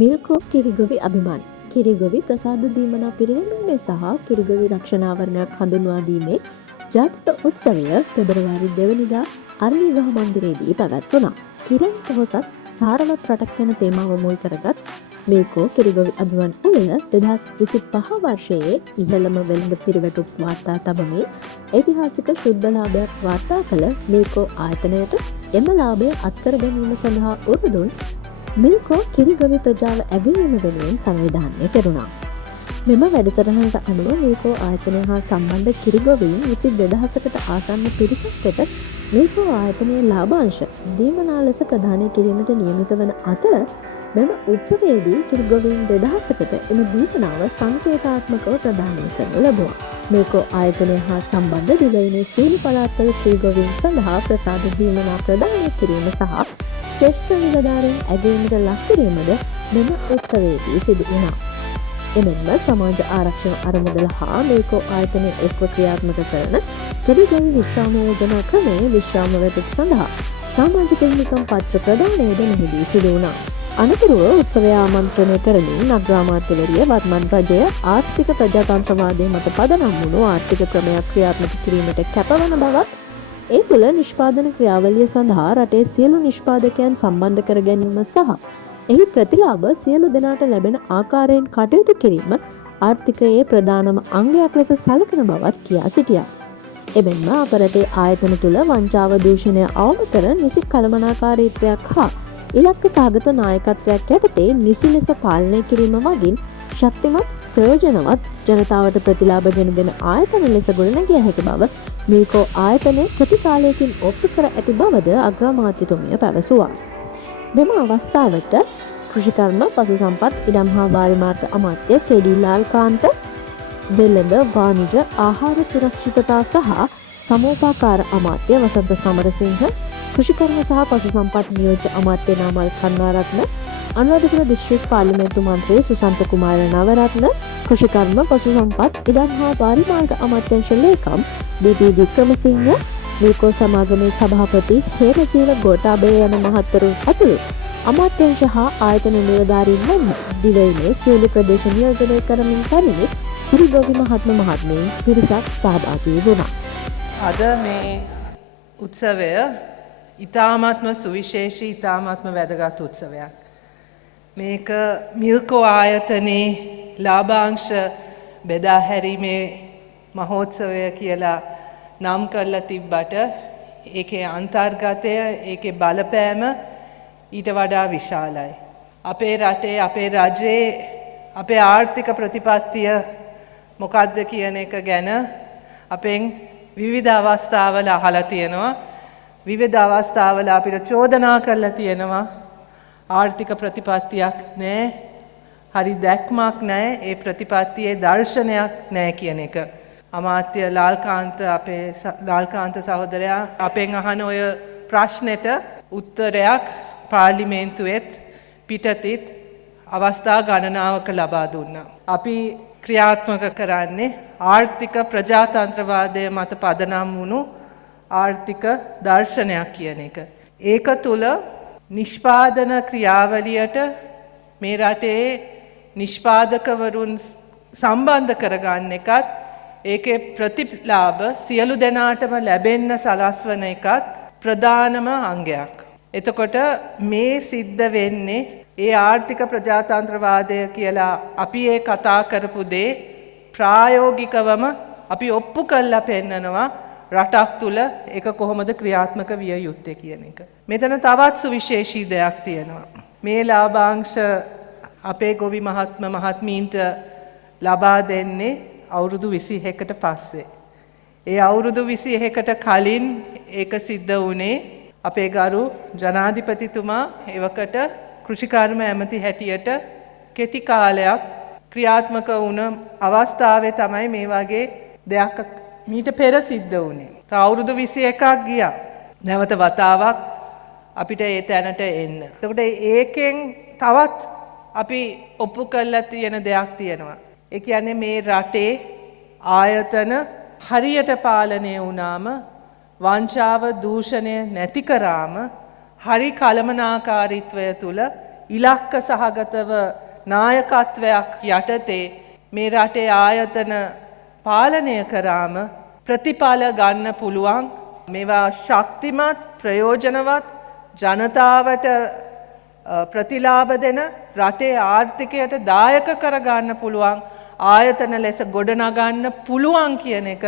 මිල්කෝ කිරිගොවි අභිමාන කිරිගොවි ප්‍රසාද දීමනා පිරිනැමීමේ සහ කිරිගොවි රක්ෂණාවරණයක් හඳුන්වා දීමේ ජාතික උත්සවය පෙබරවාරි 2 වෙනිදා අරලි ගහ මන්දිරයේදී පැවැත්වුණා. කිරෙන් පොහොසත් සාරවත් රටක් යන තේමාව මුල් කරගත් මිල්කෝ කිරිගොවි අභිමාන උළෙල 2025 වර්ෂයේ ඉහළම වෙළඳ පිරිවැටුප් වාර්තා තබමින් ඓතිහාසික ශුද්ධ ලාභයක් වාර්තා කළ මිල්කෝ ආයතනයට එම ලාභය අත්කර ගැනීම සඳහා උරුදුන් මිල්කෝ කිරිගොවි ප්‍රජාව ඇගයීම වෙනුවෙන් සංවිධානය කෙරුණා. මෙම වැඩසටහනට අනුව මිල්කෝ ආයතනය හා සම්බන්ධ කිරිගොවීන් 22,000කට ආසන්න පිරිසක් වෙත මිල්කෝ ආයතනයේ ලාභාංශ දීමනා ලෙස ප්‍රදානය කිරීමට නියමිත වන අතර මෙම උත්සවයේදී කිරිගොවීන් 2,000කට එම දීමනාව සංකේතාත්මකව ප්‍රදානය කරනු ලැබුවා. මිල්කෝ ආයතනය හා සම්බන්ධ දිවයිනේ සීනි පළාත්වල කිරිගොවීන් සඳහා ප්‍රසාද දීමනා ප්‍රදානය කිරීම සහ ශ්‍රේෂ්ඨ නිලධාරීන් ඇගයීමට ලක් කිරීමද මෙම උත්සවයේදී සිදු වුණා. එමෙන්ම සමාජ ආරක්ෂණ අරමුදල හා මිල්කෝ ආයතනය එක්ව ක්‍රියාත්මක කරන කිරිගොවි විශ්‍රාම යෝජනා ක්‍රමයේ විශ්‍රාම වැටුප් සඳහා සමාජික හිමිකම් පත්‍ර ප්‍රදානයද මෙහිදී සිදු වුණා. අනතුරුව උත්සවය ආමන්ත්‍රණය කරමින් අග්‍රාමාත්‍යවරිය වත්මන් රජය ආර්ථික ප්‍රජාතන්ත්‍රවාදය මත පදනම් වුණු ආර්ථික ක්‍රමයක් ක්‍රියාත්මක කිරීමට කැපවන බවත් ඒ තුළ නිෂ්පාදන ක්‍රියාවලිය සඳහා රටේ සියලු නිෂ්පාදකයන් සම්බන්ධ කර ගැනීම සහ එහි ප්‍රතිලාභ සියලු දෙනාට ලැබෙන ආකාරයෙන් කටයුතු කිරීම ආර්ථිකයේ ප්‍රධානම අංගයක් ලෙස සැලකෙන බවත් කියා සිටියා. එමෙන්ම අප රටේ ආයතන තුළ වංචාව දූෂණය අවම කර නිසි කළමනාකාරීත්වයක් හා ඉලක්ක සහගත නායකත්වයක් යටතේ නිසි ලෙස පාලනය කිරීම මගින් ශක්තිමත් ප්‍රයෝජනවත් ජනතාවට ප්‍රතිලාභ ගෙන දෙන ආයතන ලෙස ගොඩනැගිය හැකි බව මිල්කෝ ආයතනය ප්‍රතිකාලයකින් ඔප්පු කර ඇති බවද අග්‍රාමාත්‍යතුමිය පැවසුවා. මෙම අවස්ථාවට කෘෂිකර්ම පශු සම්පත් ඉඩම් හා වාරිමාර්ථ අමාත්‍ය කේ.ඩී. ලාල්කාන්ත, වෙළඳ වාණිජ ආහාර සුරක්ෂිතතා සහ සමෝපාකාර අමාත්‍ය වසන්ත සමරසිංහ, කෘෂිකර්ම සහ පශු සම්පත් නියෝජ්‍ය අමාත්‍ය නාමල් කරුණාරත්න, අනුරාධපුර දිස්ත්‍රික් පාර්ලිමේන්තු මන්ත්‍රී සුසන්ත කුමාර නවරත්න, කෘෂිකර්ම පශු සම්පත් ඉඩම් හා වාරිමාර්ග අමාත්‍යාංශ ලේකම් ඩී.ටී. වික්‍රමසිංහ, මිල්කෝ සමාගමේ සභාපති හේමජීව ගෝඨාභය යන මහත්වරුන් ඇතුළු අමාත්‍යාංශ හා ආයතන නිලධාරීන් මෙන්ම දිවයිනේ සියලු ප්‍රදේශ නියෝජනය කරමින් පැමිණි කිරිගොවි මහත්ම මහත්මීන් පිරිසක් සහභාගී වුණා. අද මේ උත්සවය ඉතාමත්ම සුවිශේෂී ඉතාමත්ම වැදගත් උත්සවයක්. මේක මිල්කෝ ආයතනයේ ලාභාංශ බෙදා හැරීමේ මහෝත්සවය කියලා නම් කරලා තිබ්බට ඒකේ අන්තර්ගතය ඒකේ බලපෑම ඊට වඩා විශාලයි. අපේ රටේ අපේ රජයේ අපේ ආර්ථික ප්‍රතිපත්තිය මොකක්ද කියන එක ගැන අපෙන් විවිධ අවස්ථාවල අහලා තියෙනවා. විවිධ අවස්ථාවල අපිට චෝදනා කරලා තියෙනවා ආර්ථික ප්‍රතිපත්තියක් නැහැ, හරි දැක්මක් නැහැ, ඒ ප්‍රතිපත්තියේ දර්ශනයක් නැහැ කියන එක. අමාත්‍ය ලාල්කාන්ත අපේ ලාල්කාන්ත සහෝදරයා අපෙන් අහන ඔය ප්‍රශ්නෙට උත්තරයක් පාර්ලිමේන්තුවෙත් පිටතිත් අවස්ථා ගණනාවක ලබා දුන්නා. අපි ක්‍රියාත්මක කරන්නේ ආර්ථික ප්‍රජාතන්ත්‍රවාදය මත පදනම් වුණු ආර්ථික දර්ශනයක් කියන එක. ඒක තුළ නිෂ්පාදන ක්‍රියාවලියට මේ රටේ නිෂ්පාදකවරුන් සම්බන්ධ කරගන්න එකත් ඒකේ ප්‍රතිලාභ සියලු දෙනාටම ලැබෙන්න සලස්වන එකත් ප්‍රධානම අංගයක්. එතකොට මේ සිද්ධ වෙන්නේ ඒ ආර්ථික ප්‍රජාතන්ත්‍රවාදය කියලා අපි ඒ කතා කරපු දේ ප්‍රායෝගිකවම අපි ඔප්පු කරලා පෙන්නනවා රටක් තුල ඒක කොහොමද ක්‍රියාත්මක විය යුත්තේ කියන එක. මෙතන තවත් සුවිශේෂී දෙයක් තියෙනවා. මේ ලාභාංශ අපේ ගොවි මහත්මීන්ට ලබා දෙන්නේ අවුරුදු 21කට පස්සේ. ඒ අවුරුදු 21කට කලින් ඒක සිද්ධ වුණේ අපේ ගරු ජනාධිපතිතුමා එවකට කෘෂිකර්ම ඇමති හැටියට කෙටි කාලයක් ක්‍රියාත්මක වුණ අවස්ථාවේ තමයි මේ වගේ දෙයක් මීට පෙර සිද්ධ වුණේ. අවුරුදු 21ක් ගියා. නැවත වතාවක් අපිට ඒ තැනට එන්න. එතකොට ඒකෙන් තවත් අපි ඔප්පු කරලා තියෙන දෙයක් තියෙනවා. ඒ කියන්නේ මේ රටේ ආයතන හරියට පාලනය වුණාම වංචාව දූෂණය නැති කරාම හරි කළමනාකාරීත්වය තුළ ඉලක්ක සහගතව නායකත්වයක් යටතේ මේ රටේ ආයතන පාලනය කරාම ප්‍රතිඵල ගන්න පුළුවන් මේවා ශක්තිමත් ප්‍රයෝජනවත් ජනතාවට ප්‍රතිලාභ දෙන රටේ ආර්ථිකයට දායක කරගන්න පුළුවන් ආයතන ලෙස ගොඩනගන්න පුළුවන් කියන එක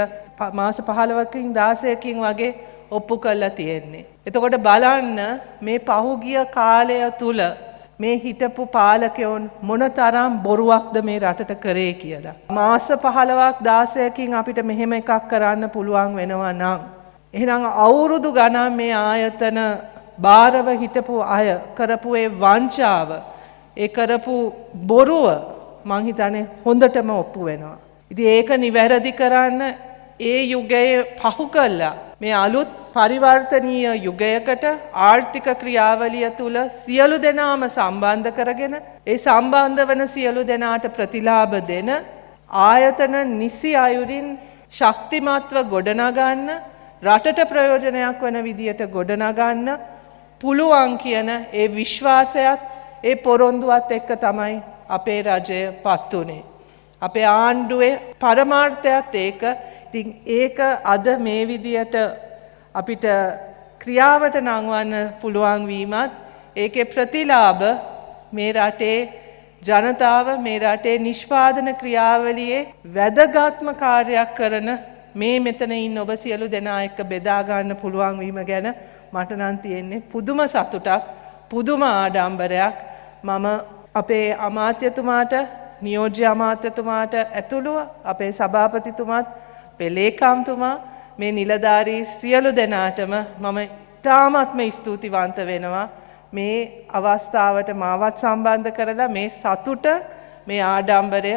මාස 15කින් 16කින් වගේ ඔප්පු කරලා තියෙන්නේ. එතකොට බලන්න මේ පහුගිය කාලය තුල මේ හිටපු පාලකයන් මොනතරම් බොරුවක්ද මේ රටට කරේ කියලා. මාස 15ක් 16කින් අපිට මෙහෙම එකක් කරන්න පුළුවන් වෙනවා නම් එහෙනම් අවුරුදු ගණන් මේ ආයතන බාරව හිටපු අය කරපු ඒ වංචාව ඒ කරපු බොරුව මං හිතන්නේ හොඳටම ඔප්පු වෙනවා. ඉතින් ඒක නිවැරදි කරන්න ඒ යුගයේ පහු කළා මේ අලුත් පරිවර්තනීය යුගයකට ආර්ථික ක්‍රියාවලිය තුල සියලු දෙනාම සම්බන්ධ කරගෙන ඒ සම්බන්ධ වන සියලු දෙනාට ප්‍රතිලාභ දෙන ආයතන නිසි අයුරින් ශක්තිමත්ව ගොඩනගන්න රටට ප්‍රයෝජනයක් වන විදියට ගොඩනගන්න පුළුවන් කියන ඒ විශ්වාසයත් ඒ පොරොන්දුවත් එක්ක තමයි අපේ රජය පත් වුණේ. අපේ ආණ්ඩුවේ පරමාර්ථයත් ඒක. ඉතින් ඒක අද මේ විදියට අපිට ක්‍රියාවට නංවන්න පුළුවන් වීමත් ඒකේ ප්‍රතිලාභ මේ රටේ ජනතාව මේ රටේ නිෂ්පාදන ක්‍රියාවලියේ වැදගත්ම කාර්යයක් කරන මේ මෙතන ඉන්න ඔබ සියලු දෙනා එක්ක බෙදා ගන්න පුළුවන් වීම ගැන මට නම් තියෙන්නේ පුදුම සතුටක් පුදුම ආඩම්බරයක්. මම අපේ අමාත්‍යතුමාට නියෝජ්‍ය අමාත්‍යතුමාට ඇතුළුව අපේ සභාපතිතුමාත් අපේ ලේකම්තුමා මේ නිලධාරී සියලු දෙනාටම මම ඉතාමත්ම ස්තුතිවන්ත වෙනවා මේ අවස්ථාවට මාවත් සම්බන්ධ කරලා මේ සතුට මේ ආඩම්බරය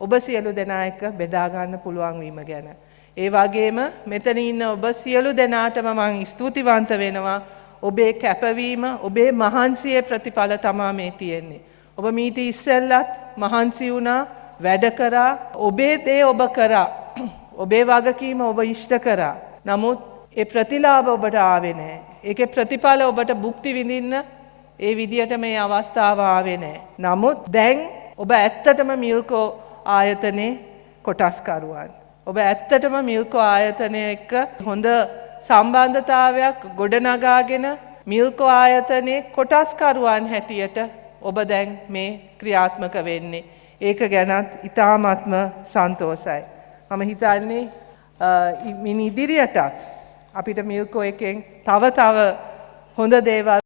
ඔබ සියලු දෙනා එක්ක බෙදා ගන්න පුළුවන් වීම ගැන. ඒ වගේම මෙතන ඉන්න ඔබ සියලු දෙනාටම මම ස්තුතිවන්ත වෙනවා ඔබේ කැපවීම ඔබේ මහන්සියේ ප්‍රතිඵල තමයි මේ තියෙන්නේ. ඔබ මීට ඉස්සෙල්ලත් මහන්සි වුණා වැඩ කරා ඔබේ දේ ඔබ කරා ඔබේ වගකීම ඔබ ඉෂ්ට කරා. නමුත් ඒ ප්‍රතිලාභ ඔබට ආවේ නැහැ. ඒකේ ප්‍රතිඵල ඔබට භුක්ති විඳින්න ඒ විදියට මේ අවස්ථාව ආවේ නැහැ. නමුත් දැන් ඔබ ඇත්තටම මිල්කෝ ආයතනයේ කොටස්කරුවන්. ඔබ ඇත්තටම මිල්කෝ ආයතනය එක්ක හොඳ සම්බන්ධතාවයක් ගොඩනගාගෙන මිල්කෝ ආයතනයේ කොටස්කරුවන් හැටියට ඔබ දැන් මේ ක්‍රියාත්මක වෙන්නේ. ඒක ගැනත් ඉතාමත්ම සන්තෝසයි. මම හිතන්නේ මින් ඉදිරියටත් අපිට මිල්කෝ එකෙන් තව හොඳ දේවල්